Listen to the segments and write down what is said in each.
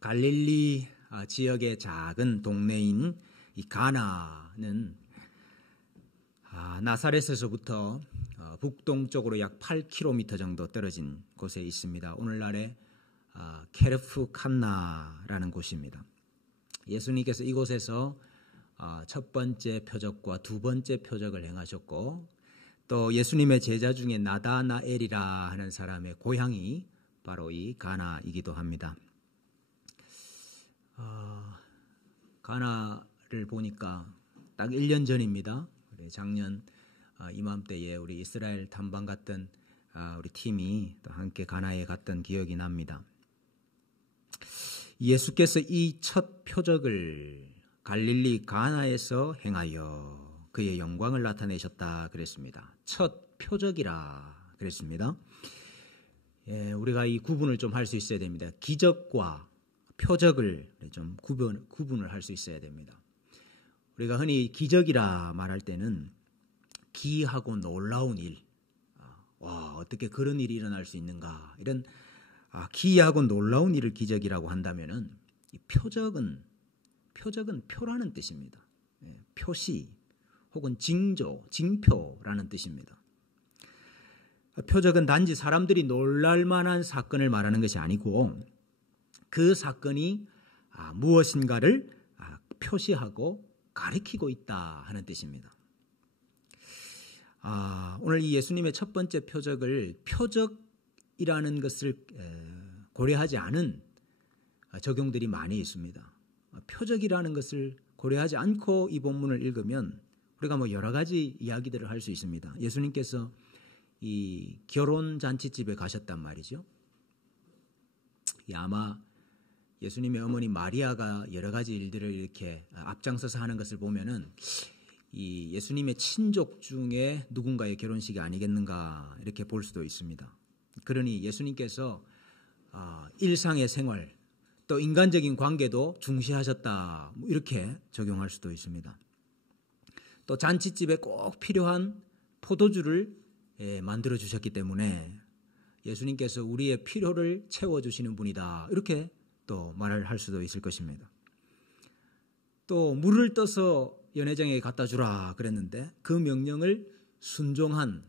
갈릴리 지역의 작은 동네인 이 가나는 나사렛에서부터 북동쪽으로 약 8km 정도 떨어진 곳에 있습니다. 오늘날의 케르프 칸나라는 곳입니다. 예수님께서 이곳에서 첫 번째 표적과 두 번째 표적을 행하셨고, 또 예수님의 제자 중에 나다나엘이라 하는 사람의 고향이 바로 이 가나이기도 합니다. 가나를 보니까 딱 1년 전입니다. 작년 이맘때에 우리 이스라엘 탐방 갔던 우리 팀이 또 함께 가나에 갔던 기억이 납니다. 예수께서 이 첫 표적을 갈릴리 가나에서 행하여 그의 영광을 나타내셨다 그랬습니다. 첫 표적이라 그랬습니다. 우리가 이 구분을 좀 할 수 있어야 됩니다. 기적과 표적을 좀 구분을 할 수 있어야 됩니다. 우리가 흔히 기적이라 말할 때는 기이하고 놀라운 일, 어떻게 그런 일이 일어날 수 있는가, 이런 기이하고 놀라운 일을 기적이라고 한다면은 이 표적은 표라는 뜻입니다. 표시 혹은 징조, 징표라는 뜻입니다. 표적은 단지 사람들이 놀랄 만한 사건을 말하는 것이 아니고 그 사건이 무엇인가를 표시하고 가리키고 있다 하는 뜻입니다. 오늘 이 예수님의 첫 번째 표적을 표적이라는 것을 고려하지 않은 적용들이 많이 있습니다. 표적이라는 것을 고려하지 않고 이 본문을 읽으면 우리가 여러 가지 이야기들을 할 수 있습니다. 예수님께서 이 결혼 잔치집에 가셨단 말이죠. 아마 예수님의 어머니 마리아가 여러 가지 일들을 이렇게 앞장서서 하는 것을 보면은 이 예수님의 친족 중에 누군가의 결혼식이 아니겠는가 이렇게 볼 수도 있습니다. 그러니 예수님께서 일상의 생활 또 인간적인 관계도 중시하셨다 이렇게 적용할 수도 있습니다. 또 잔치집에 꼭 필요한 포도주를 만들어 주셨기 때문에 예수님께서 우리의 필요를 채워주시는 분이다 이렇게 또 말을 할 수도 있을 것입니다. 또 물을 떠서 연회장에 갖다 주라 그랬는데 그 명령을 순종한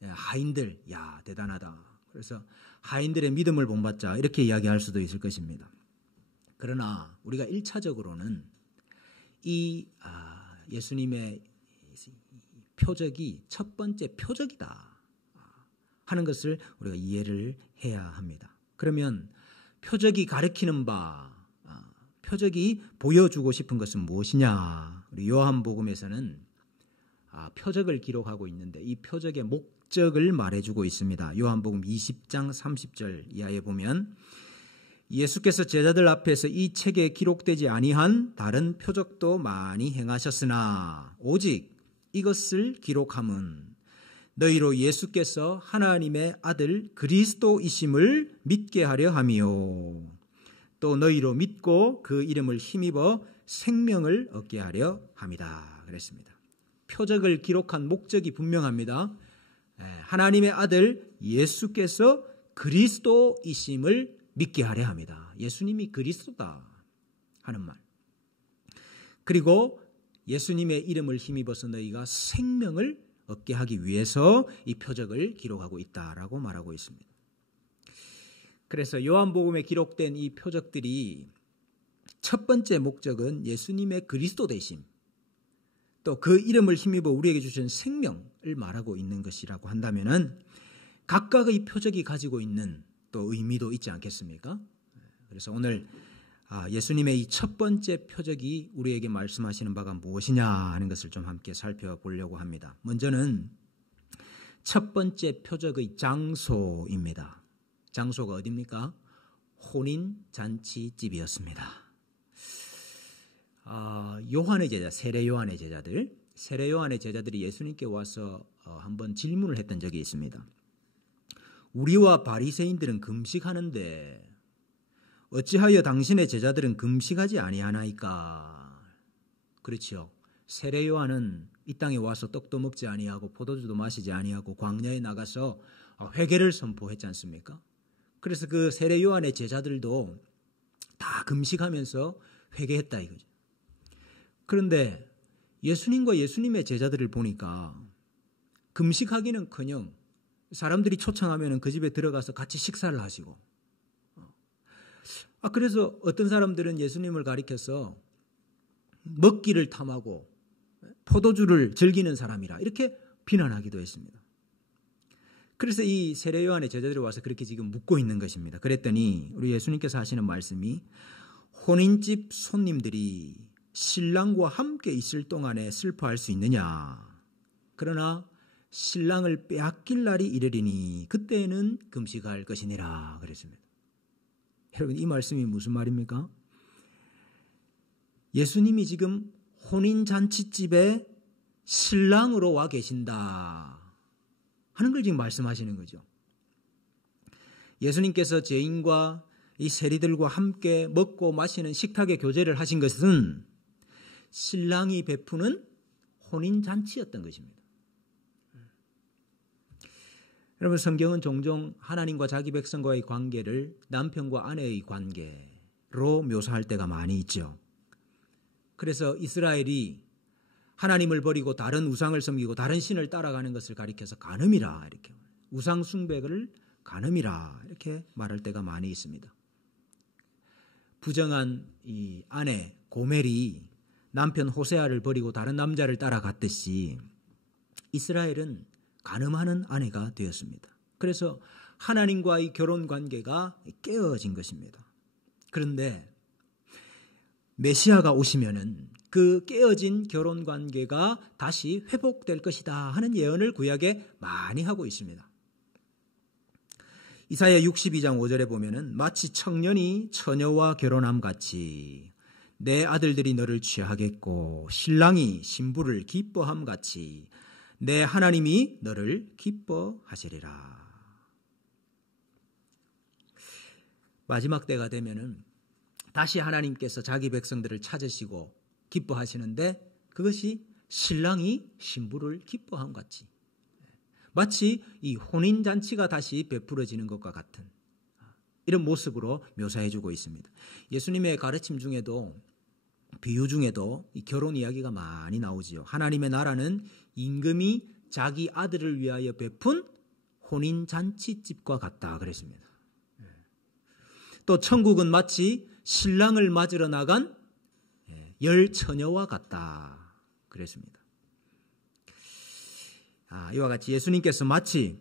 하인들, 대단하다. 그래서 하인들의 믿음을 본받자 이렇게 이야기할 수도 있을 것입니다. 그러나 우리가 1차적으로는 이 예수님의 표적이 첫 번째 표적이다 하는 것을 우리가 이해를 해야 합니다. 그러면 표적이 가리키는 바, 표적이 보여주고 싶은 것은 무엇이냐? 우리 요한복음에서는 표적을 기록하고 있는데 이 표적의 목적을 말해주고 있습니다. 요한복음 20장 30절 이하에 보면 예수께서 제자들 앞에서 이 책에 기록되지 아니한 다른 표적도 많이 행하셨으나 오직 이것을 기록함은 너희로 예수께서 하나님의 아들 그리스도이심을 믿게 하려 함이요 또 너희로 믿고 그 이름을 힘입어 생명을 얻게 하려 함이다 그랬습니다. 표적을 기록한 목적이 분명합니다. 하나님의 아들 예수께서 그리스도이심을 믿게 하려 합니다. 예수님이 그리스도다 하는 말. 그리고 예수님의 이름을 힘입어서 너희가 생명을 얻게 하기 위해서 이 표적을 기록하고 있다라고 말하고 있습니다. 그래서 요한복음에 기록된 이 표적들이 첫 번째 목적은 예수님의 그리스도 되심, 또 그 이름을 힘입어 우리에게 주신 생명을 말하고 있는 것이라고 한다면은 각각의 표적이 가지고 있는 또 의미도 있지 않겠습니까? 그래서 오늘 예수님의 이 첫 번째 표적이 우리에게 말씀하시는 바가 무엇이냐 하는 것을 좀 함께 살펴보려고 합니다. 먼저는 첫 번째 표적의 장소입니다. 장소가 어디입니까? 혼인잔치집이었습니다. 요한의 제자, 세례 요한의 제자들이 예수님께 와서 한번 질문을 했던 적이 있습니다. 우리와 바리새인들은 금식하는데 어찌하여 당신의 제자들은 금식하지 아니하나이까? 그렇죠. 세례 요한은 이 땅에 와서 떡도 먹지 아니하고 포도주도 마시지 아니하고 광야에 나가서 회개를 선포했지 않습니까? 그래서 그 세례 요한의 제자들도 다 금식하면서 회개했다 이거죠. 그런데 예수님과 예수님의 제자들을 보니까 금식하기는커녕 사람들이 초청하면 그 집에 들어가서 같이 식사를 하시고, 그래서 어떤 사람들은 예수님을 가리켜서 먹기를 탐하고 포도주를 즐기는 사람이라 이렇게 비난하기도 했습니다. 그래서 이 세례 요한의 제자들이 와서 그렇게 지금 묻고 있는 것입니다. 그랬더니 우리 예수님께서 하시는 말씀이, 혼인집 손님들이 신랑과 함께 있을 동안에 슬퍼할 수 있느냐? 그러나 신랑을 빼앗길 날이 이르리니 그때는 금식할 것이니라 그랬습니다. 여러분, 이 말씀이 무슨 말입니까? 예수님이 지금 혼인잔치집에 신랑으로 와 계신다 하는 걸 지금 말씀하시는 거죠. 예수님께서 죄인과 이 세리들과 함께 먹고 마시는 식탁의 교제를 하신 것은 신랑이 베푸는 혼인잔치였던 것입니다. 여러분, 성경은 종종 하나님과 자기 백성과의 관계를 남편과 아내의 관계로 묘사할 때가 많이 있죠. 그래서 이스라엘이 하나님을 버리고 다른 우상을 섬기고 다른 신을 따라가는 것을 가리켜서 간음이라, 이렇게 우상 숭배를 간음이라 이렇게 말할 때가 많이 있습니다. 부정한 이 아내 고멜이 남편 호세아를 버리고 다른 남자를 따라갔듯이 이스라엘은 간음하는 아내가 되었습니다. 그래서 하나님과의 결혼 관계가 깨어진 것입니다. 그런데 메시아가 오시면은 그 깨어진 결혼 관계가 다시 회복될 것이다 하는 예언을 구약에 많이 하고 있습니다. 이사야 62장 5절에 보면은 마치 청년이 처녀와 결혼함 같이 내 아들들이 너를 취하겠고 신랑이 신부를 기뻐함 같이 내 하나님이 너를 기뻐하시리라. 마지막 때가 되면은 다시 하나님께서 자기 백성들을 찾으시고 기뻐하시는데 그것이 신랑이 신부를 기뻐함 같이 마치 이 혼인잔치가 다시 베풀어지는 것과 같은 이런 모습으로 묘사해주고 있습니다. 예수님의 가르침 중에도 비유 중에도 이 결혼 이야기가 많이 나오지요. 하나님의 나라는 임금이 자기 아들을 위하여 베푼 혼인잔치집과 같다 그랬습니다. 또 천국은 마치 신랑을 맞으러 나간 열 처녀와 같다 그랬습니다. 이와 같이 예수님께서 마치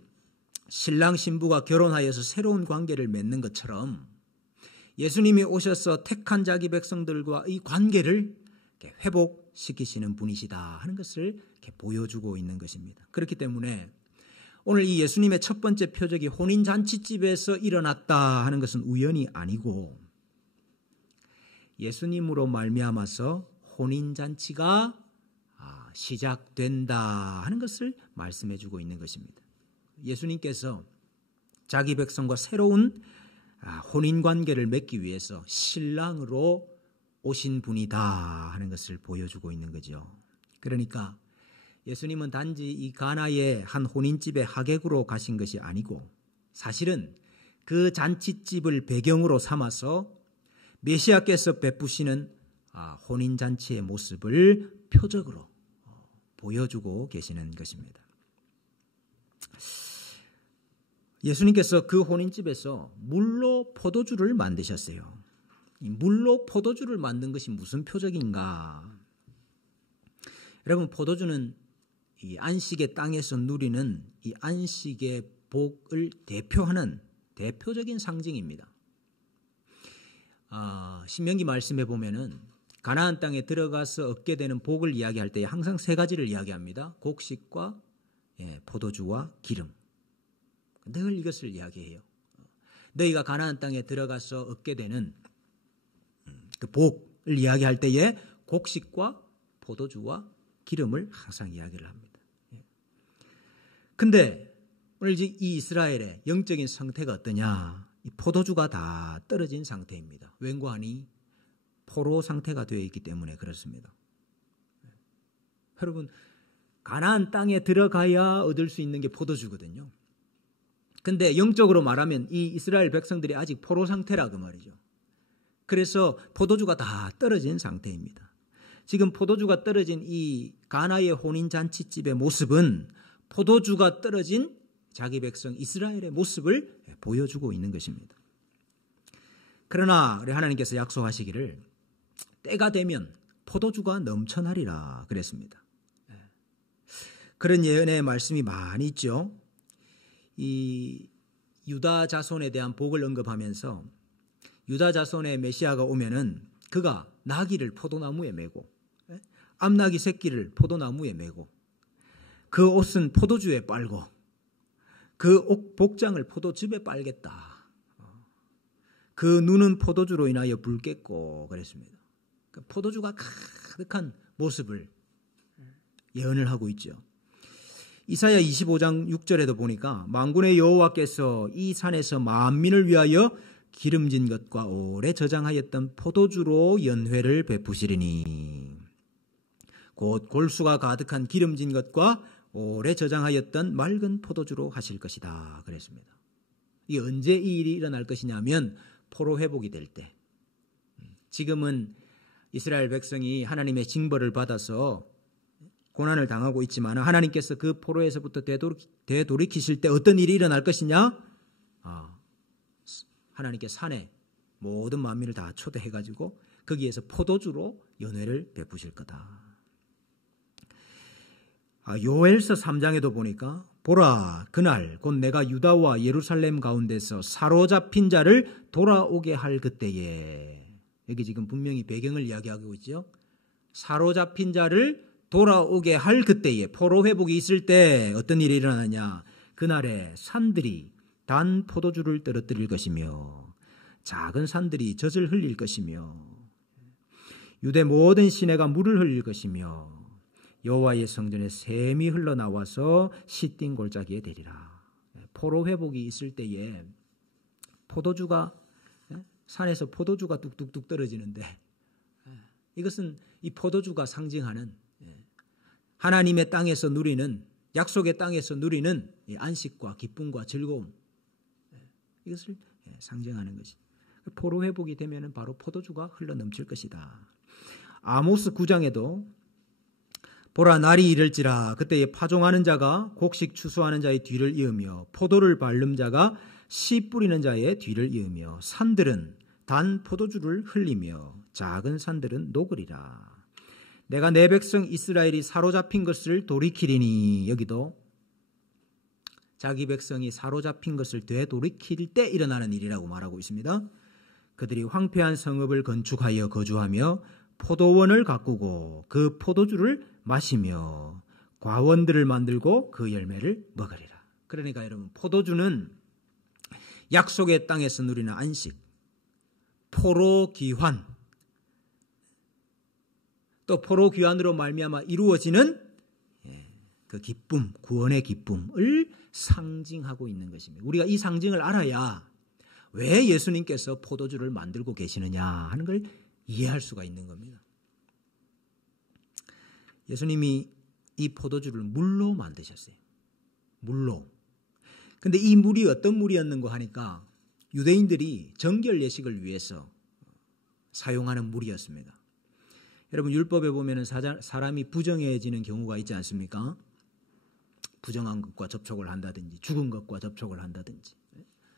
신랑 신부가 결혼하여서 새로운 관계를 맺는 것처럼 예수님이 오셔서 택한 자기 백성들과 이 관계를 회복시키시는 분이시다 하는 것을 이렇게 보여주고 있는 것입니다. 그렇기 때문에 오늘 이 예수님의 첫 번째 표적이 혼인잔치집에서 일어났다 하는 것은 우연이 아니고 예수님으로 말미암아서 혼인잔치가 시작된다 하는 것을 말씀해주고 있는 것입니다. 예수님께서 자기 백성과 새로운 혼인관계를 맺기 위해서 신랑으로 오신 분이다 하는 것을 보여주고 있는 거죠. 그러니까 예수님은 단지 이 가나의 한 혼인집에 하객으로 가신 것이 아니고 사실은 그 잔치집을 배경으로 삼아서 메시아께서 베푸시는 혼인잔치의 모습을 표적으로 보여주고 계시는 것입니다. 예수님께서 그 혼인집에서 물로 포도주를 만드셨어요. 이 물로 포도주를 만든 것이 무슨 표적인가? 여러분, 포도주는 이 안식의 땅에서 누리는 이 안식의 복을 대표하는 대표적인 상징입니다. 신명기 말씀에 보면은 가나안 땅에 들어가서 얻게 되는 복을 이야기할 때 항상 세 가지를 이야기합니다. 곡식과 포도주와 기름. 늘 이것을 이야기해요. 너희가 가나안 땅에 들어가서 얻게 되는 그 복을 이야기할 때에 곡식과 포도주와 기름을 항상 이야기를 합니다. 그런데 오늘 이 이스라엘의 영적인 상태가 어떠냐? 이 포도주가 다 떨어진 상태입니다. 웬고하니 포로 상태가 되어 있기 때문에 그렇습니다. 여러분, 가나안 땅에 들어가야 얻을 수 있는 게 포도주거든요. 근데 영적으로 말하면 이 이스라엘 백성들이 아직 포로 상태라 그 말이죠. 그래서 포도주가 다 떨어진 상태입니다. 지금 포도주가 떨어진 이 가나의 혼인잔치집의 모습은 포도주가 떨어진 자기 백성 이스라엘의 모습을 보여주고 있는 것입니다. 그러나 우리 하나님께서 약속하시기를 때가 되면 포도주가 넘쳐나리라 그랬습니다. 그런 예언의 말씀이 많이 있죠. 이 유다 자손에 대한 복을 언급하면서 유다 자손의 메시아가 오면은 그가 나귀를 포도나무에 메고 암나귀 새끼를 포도나무에 메고 그 옷은 포도주에 빨고 그 복장을 포도즙에 빨겠다. 그 눈은 포도주로 인하여 붉겠고 그랬습니다. 포도주가 가득한 모습을 예언을 하고 있죠. 이사야 25장 6절에도 보니까 만군의 여호와께서 이 산에서 만민을 위하여 기름진 것과 오래 저장하였던 포도주로 연회를 베푸시리니 곧 골수가 가득한 기름진 것과 오래 저장하였던 맑은 포도주로 하실 것이다 그랬습니다. 이게 언제 이 일이 일어날 것이냐면 포로 회복이 될 때. 지금은 이스라엘 백성이 하나님의 징벌을 받아서 고난을 당하고 있지만 하나님께서 그 포로에서부터 되돌이키실 때 어떤 일이 일어날 것이냐? 하나님께 산에 모든 만민을 다 초대해가지고 거기에서 포도주로 연회를 베푸실 거다. 요엘서 3장에도 보니까 보라 그날 곧 내가 유다와 예루살렘 가운데서 사로잡힌 자를 돌아오게 할 그때에, 여기 지금 분명히 배경을 이야기하고 있죠. 사로잡힌 자를 돌아오게 할 그때에, 포로 회복이 있을 때 어떤 일이 일어나냐? 그날에 산들이 단 포도주를 떨어뜨릴 것이며 작은 산들이 젖을 흘릴 것이며 유대 모든 시내가 물을 흘릴 것이며 여호와의 성전에 샘이 흘러나와서 시띵 골짜기에 되리라. 포로 회복이 있을 때에 포도주가, 산에서 포도주가 뚝뚝뚝 떨어지는데 이것은 이 포도주가 상징하는 하나님의 땅에서 누리는, 약속의 땅에서 누리는 안식과 기쁨과 즐거움, 이것을 상징하는 것이. 포로 회복이 되면 바로 포도주가 흘러넘칠 것이다. 아모스 9장에도 보라 날이 이를지라 그때에 파종하는 자가 곡식 추수하는 자의 뒤를 이으며 포도를 밟는 자가 씨 뿌리는 자의 뒤를 이으며 산들은 단 포도주를 흘리며 작은 산들은 녹으리라. 내가 내 백성 이스라엘이 사로잡힌 것을 돌이키리니, 여기도 자기 백성이 사로잡힌 것을 되돌이킬 때 일어나는 일이라고 말하고 있습니다. 그들이 황폐한 성읍을 건축하여 거주하며 포도원을 가꾸고 그 포도주를 마시며 과원들을 만들고 그 열매를 먹으리라. 그러니까 여러분, 포도주는 약속의 땅에서 누리는 안식, 포로 귀환, 또 포로 귀환으로 말미암아 이루어지는 그 기쁨, 구원의 기쁨을 상징하고 있는 것입니다. 우리가 이 상징을 알아야 왜 예수님께서 포도주를 만들고 계시느냐 하는 걸 이해할 수가 있는 겁니다. 예수님이 이 포도주를 물로 만드셨어요. 물로. 근데 이 물이 어떤 물이었는가 하니까 유대인들이 정결 예식을 위해서 사용하는 물이었습니다. 여러분, 율법에 보면 사람이 부정해지는 경우가 있지 않습니까? 부정한 것과 접촉을 한다든지 죽은 것과 접촉을 한다든지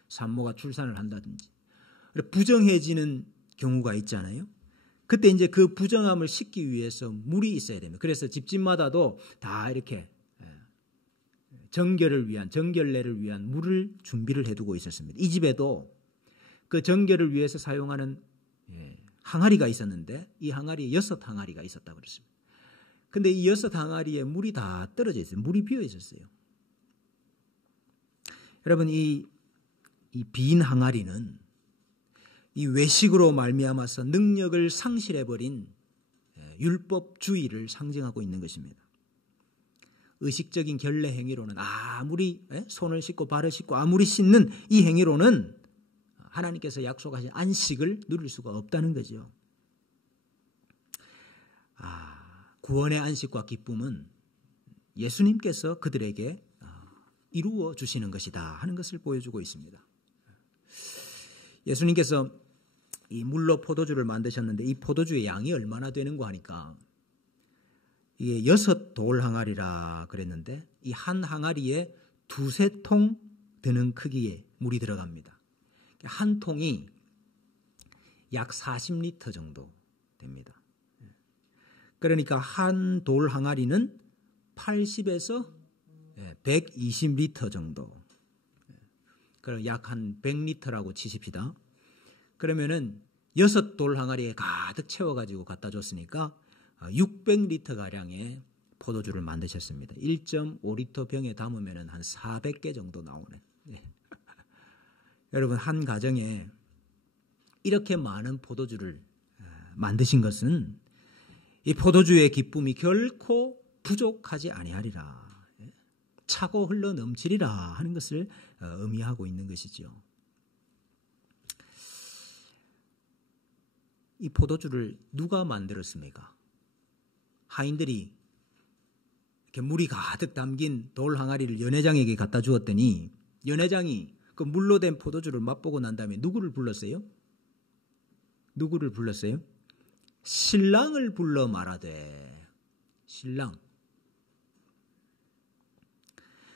산모가 출산을 한다든지 부정해지는 경우가 있잖아요. 그때 이제 그 부정함을 씻기 위해서 물이 있어야 됩니다. 그래서 집집마다도 다 이렇게 정결을 위한, 정결례를 위한 물을 준비를 해두고 있었습니다. 이 집에도 그 정결을 위해서 사용하는 항아리가 있었는데 이 항아리에 6항아리가 있었다고 그랬습니다. 근데 이 6항아리에 물이 다 떨어져 있어요. 물이 비어 있었어요. 여러분, 이 빈 항아리는 이 외식으로 말미암아서 능력을 상실해버린 율법주의를 상징하고 있는 것입니다. 의식적인 결례 행위로는 아무리 손을 씻고 발을 씻고 아무리 씻는 이 행위로는 하나님께서 약속하신 안식을 누릴 수가 없다는 거죠. 구원의 안식과 기쁨은 예수님께서 그들에게 이루어 주시는 것이다 하는 것을 보여주고 있습니다. 예수님께서 이 물로 포도주를 만드셨는데 이 포도주의 양이 얼마나 되는고 하니까 이게 6돌 항아리라 그랬는데 이 한 항아리에 2-3통 드는 크기의 물이 들어갑니다. 한 통이 약 40리터 정도 됩니다. 그러니까 한 돌 항아리는 80에서 120리터 정도. 그럼 약 한 100리터라고 치십시다. 그러면은 6돌 항아리에 가득 채워가지고 갖다 줬으니까 600리터가량의 포도주를 만드셨습니다. 1.5리터 병에 담으면 한 400개 정도 나오네. 네. 여러분, 한 가정에 이렇게 많은 포도주를 만드신 것은 이 포도주의 기쁨이 결코 부족하지 아니하리라. 차고 흘러 넘치리라 하는 것을 의미하고 있는 것이지요. 이 포도주를 누가 만들었습니까? 하인들이 이렇게 물이 가득 담긴 돌 항아리를 연회장에게 갖다 주었더니 연회장이 그 물로 된 포도주를 맛보고 난 다음에 누구를 불렀어요? 누구를 불렀어요? 신랑을 불러 말하되. 신랑.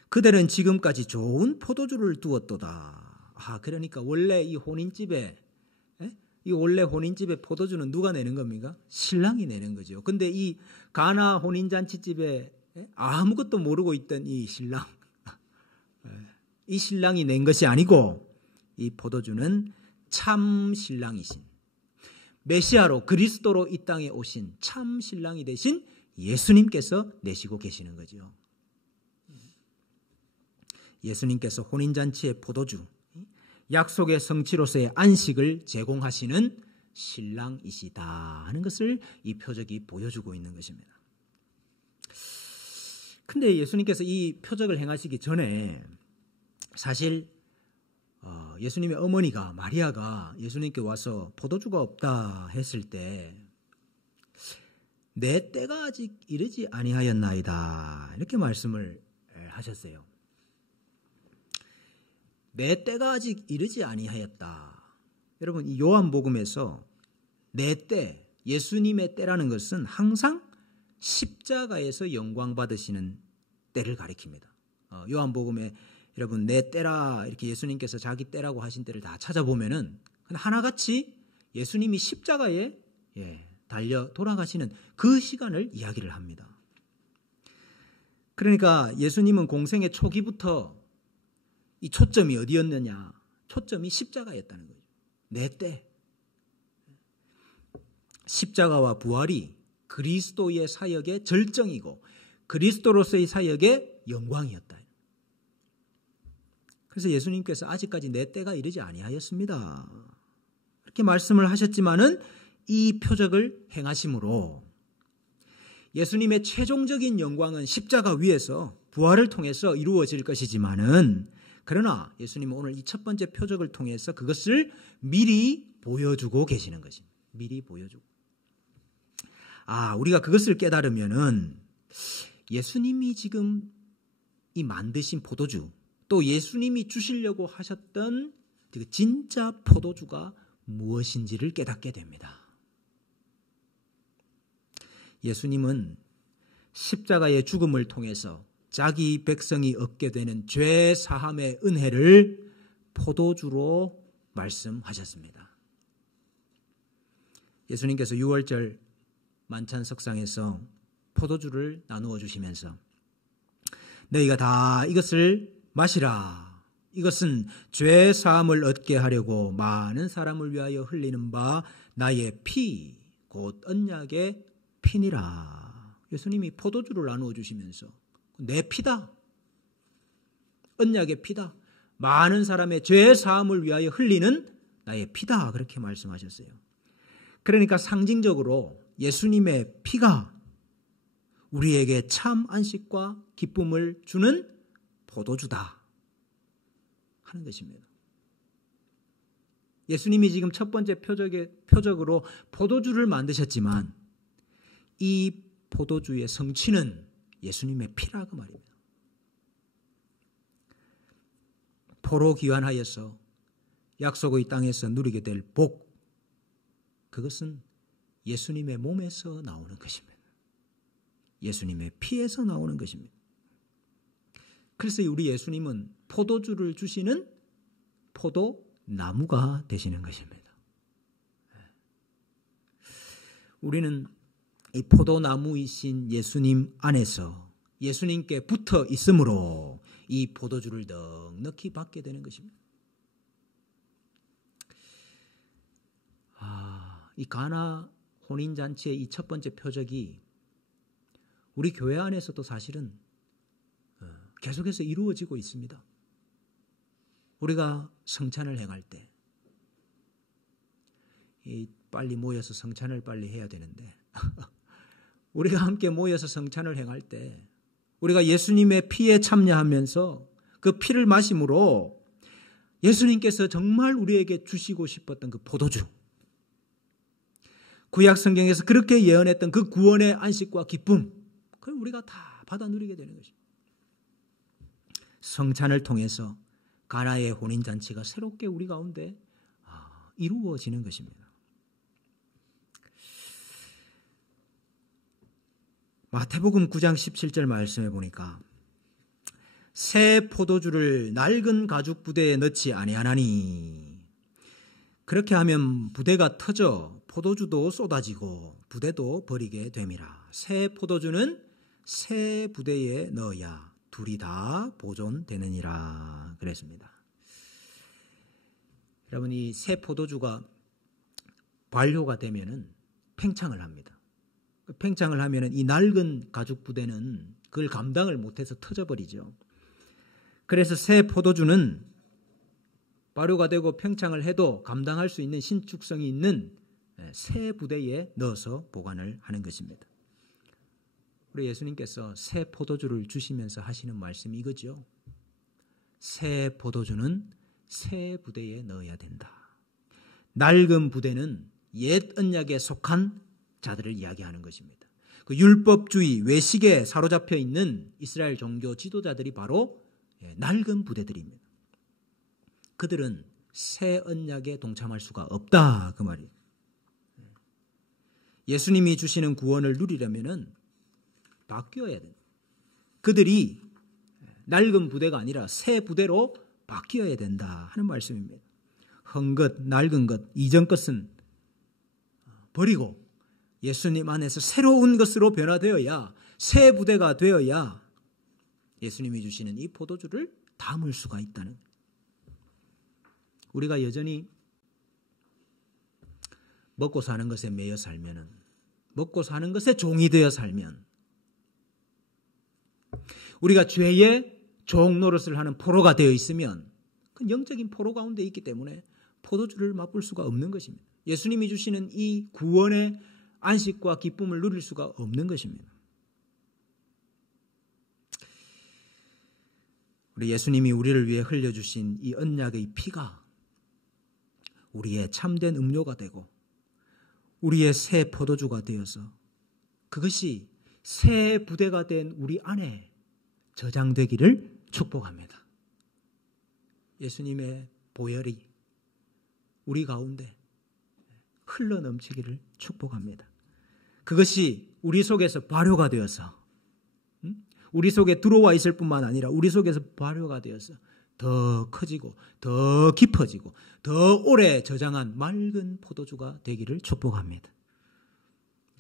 그들은 지금까지 좋은 포도주를 두었도다. 그러니까 원래 이 혼인집에 포도주는 누가 내는 겁니까? 신랑이 내는 거죠. 근데 이 가나 혼인잔치집에 아무것도 모르고 있던 이 신랑, 이 신랑이 낸 것이 아니고 이 포도주는 참 신랑이신 메시아로 그리스도로 이 땅에 오신 참 신랑이 되신 예수님께서 내시고 계시는 거죠. 예수님께서 혼인잔치의 포도주, 약속의 성취로서의 안식을 제공하시는 신랑이시다 하는 것을 이 표적이 보여주고 있는 것입니다. 근데 예수님께서 이 표적을 행하시기 전에 사실 예수님의 어머니가 마리아가 예수님께 와서 포도주가 없다 했을 때 내 때가 아직 이르지 아니하였나이다 이렇게 말씀을 하셨어요. 내 때가 아직 이르지 아니하였다. 여러분, 이 요한복음에서 내 때, 예수님의 때라는 것은 항상 십자가에서 영광 받으시는 때를 가리킵니다. 요한복음에 여러분 내 때라 이렇게 예수님께서 자기 때라고 하신 때를 다 찾아보면은 하나같이 예수님이 십자가에 달려 돌아가시는 그 시간을 이야기를 합니다. 그러니까 예수님은 공생의 초기부터 이 초점이 어디였느냐? 초점이 십자가였다는 거죠. 내 때. 십자가와 부활이 그리스도의 사역의 절정이고 그리스도로서의 사역의 영광이었다. 그래서 예수님께서 아직까지 내 때가 이르지 아니하였습니다. 이렇게 말씀을 하셨지만은 이 표적을 행하심으로 예수님의 최종적인 영광은 십자가 위에서 부활을 통해서 이루어질 것이지만은 그러나 예수님은 오늘 이 첫 번째 표적을 통해서 그것을 미리 보여주고 계시는 것입니다. 미리 보여주고. 우리가 그것을 깨달으면은 예수님이 지금 이 만드신 포도주 또 예수님이 주시려고 하셨던 그 진짜 포도주가 무엇인지를 깨닫게 됩니다. 예수님은 십자가의 죽음을 통해서 자기 백성이 얻게 되는 죄 사함의 은혜를 포도주로 말씀하셨습니다. 예수님께서 6월절 만찬석상에서 포도주를 나누어 주시면서 너희가 다 이것을 마시라. 이것은 죄 사함을 얻게 하려고 많은 사람을 위하여 흘리는 바 나의 피, 곧 언약의 피니라. 예수님이 포도주를 나누어 주시면서 내 피다. 언약의 피다. 많은 사람의 죄 사함을 위하여 흘리는 나의 피다. 그렇게 말씀하셨어요. 그러니까 상징적으로 예수님의 피가 우리에게 참 안식과 기쁨을 주는 포도주다 하는 것입니다. 예수님이 지금 첫 번째 표적으로 포도주를 만드셨지만 이 포도주의 성취는 예수님의 피라고 말입니다. 포로 귀환하여서 약속의 땅에서 누리게 될 복, 그것은 예수님의 몸에서 나오는 것입니다. 예수님의 피에서 나오는 것입니다. 그래서 우리 예수님은 포도주를 주시는 포도나무가 되시는 것입니다. 우리는 이 포도나무이신 예수님 안에서 예수님께 붙어 있으므로 이 포도주를 넉넉히 받게 되는 것입니다. 이 가나 혼인잔치의 이 첫 번째 표적이 우리 교회 안에서도 사실은 계속해서 이루어지고 있습니다. 우리가 성찬을 행할 때 빨리 모여서 성찬을 빨리 해야 되는데 우리가 함께 모여서 성찬을 행할 때 우리가 예수님의 피에 참여하면서 그 피를 마심으로 예수님께서 정말 우리에게 주시고 싶었던 그 포도주, 구약 성경에서 그렇게 예언했던 그 구원의 안식과 기쁨, 그걸 우리가 다 받아 누리게 되는 것입니다. 성찬을 통해서 가나의 혼인잔치가 새롭게 우리 가운데 이루어지는 것입니다. 마태복음 9장 17절 말씀해 보니까 새 포도주를 낡은 가죽 부대에 넣지 아니하나니 그렇게 하면 부대가 터져 포도주도 쏟아지고 부대도 버리게 됨이라. 새 포도주는 새 부대에 넣어야 둘이 다 보존되느니라 그랬습니다. 여러분, 이 새 포도주가 발효가 되면은 팽창을 합니다. 팽창을 하면은 이 낡은 가죽 부대는 그걸 감당을 못해서 터져버리죠. 그래서 새 포도주는 발효가 되고 팽창을 해도 감당할 수 있는 신축성이 있는 새 부대에 넣어서 보관을 하는 것입니다. 우리 예수님께서 새 포도주를 주시면서 하시는 말씀이 이거죠. 새 포도주는 새 부대에 넣어야 된다. 낡은 부대는 옛 언약에 속한 자들을 이야기하는 것입니다. 그 율법주의, 외식에 사로잡혀 있는 이스라엘 종교 지도자들이 바로 낡은 부대들입니다. 그들은 새 언약에 동참할 수가 없다 그 말이에요. 예수님이 주시는 구원을 누리려면은 바뀌어야 됩니다. 그들이 낡은 부대가 아니라 새 부대로 바뀌어야 된다 하는 말씀입니다. 헌 것, 낡은 것, 이전 것은 버리고 예수님 안에서 새로운 것으로 변화되어야, 새 부대가 되어야 예수님이 주시는 이 포도주를 담을 수가 있다는 거예요. 우리가 여전히 먹고 사는 것에 매여 살면은, 먹고 사는 것에 종이 되어 살면, 우리가 죄의 종 노릇을 하는 포로가 되어 있으면 그 영적인 포로 가운데 있기 때문에 포도주를 맛볼 수가 없는 것입니다. 예수님이 주시는 이 구원의 안식과 기쁨을 누릴 수가 없는 것입니다. 우리 예수님이 우리를 위해 흘려주신 이 언약의 피가 우리의 참된 음료가 되고 우리의 새 포도주가 되어서 그것이 새 부대가 된 우리 안에 저장되기를 축복합니다. 예수님의 보혈이 우리 가운데 흘러넘치기를 축복합니다. 그것이 우리 속에서 발효가 되어서 우리 속에 들어와 있을 뿐만 아니라 우리 속에서 발효가 되어서 더 커지고 더 깊어지고 더 오래 저장한 맑은 포도주가 되기를 축복합니다.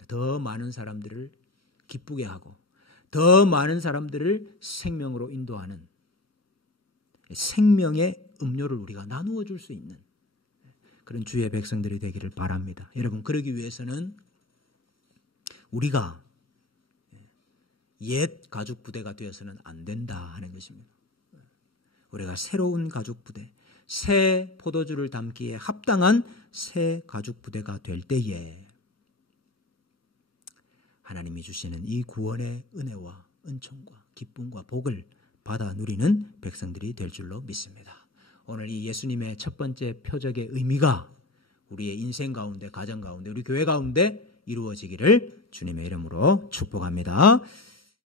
더 많은 사람들을 기쁘게 하고 더 많은 사람들을 생명으로 인도하는 생명의 음료를 우리가 나누어 줄 수 있는 그런 주의 백성들이 되기를 바랍니다. 여러분, 그러기 위해서는 우리가 옛 가죽 부대가 되어서는 안 된다 하는 것입니다. 우리가 새로운 가죽 부대, 새 포도주를 담기에 합당한 새 가죽 부대가 될 때에 하나님이 주시는 이 구원의 은혜와 은총과 기쁨과 복을 받아 누리는 백성들이 될 줄로 믿습니다. 오늘 이 예수님의 첫 번째 표적의 의미가 우리의 인생 가운데, 가정 가운데, 우리 교회 가운데 이루어지기를 주님의 이름으로 축복합니다.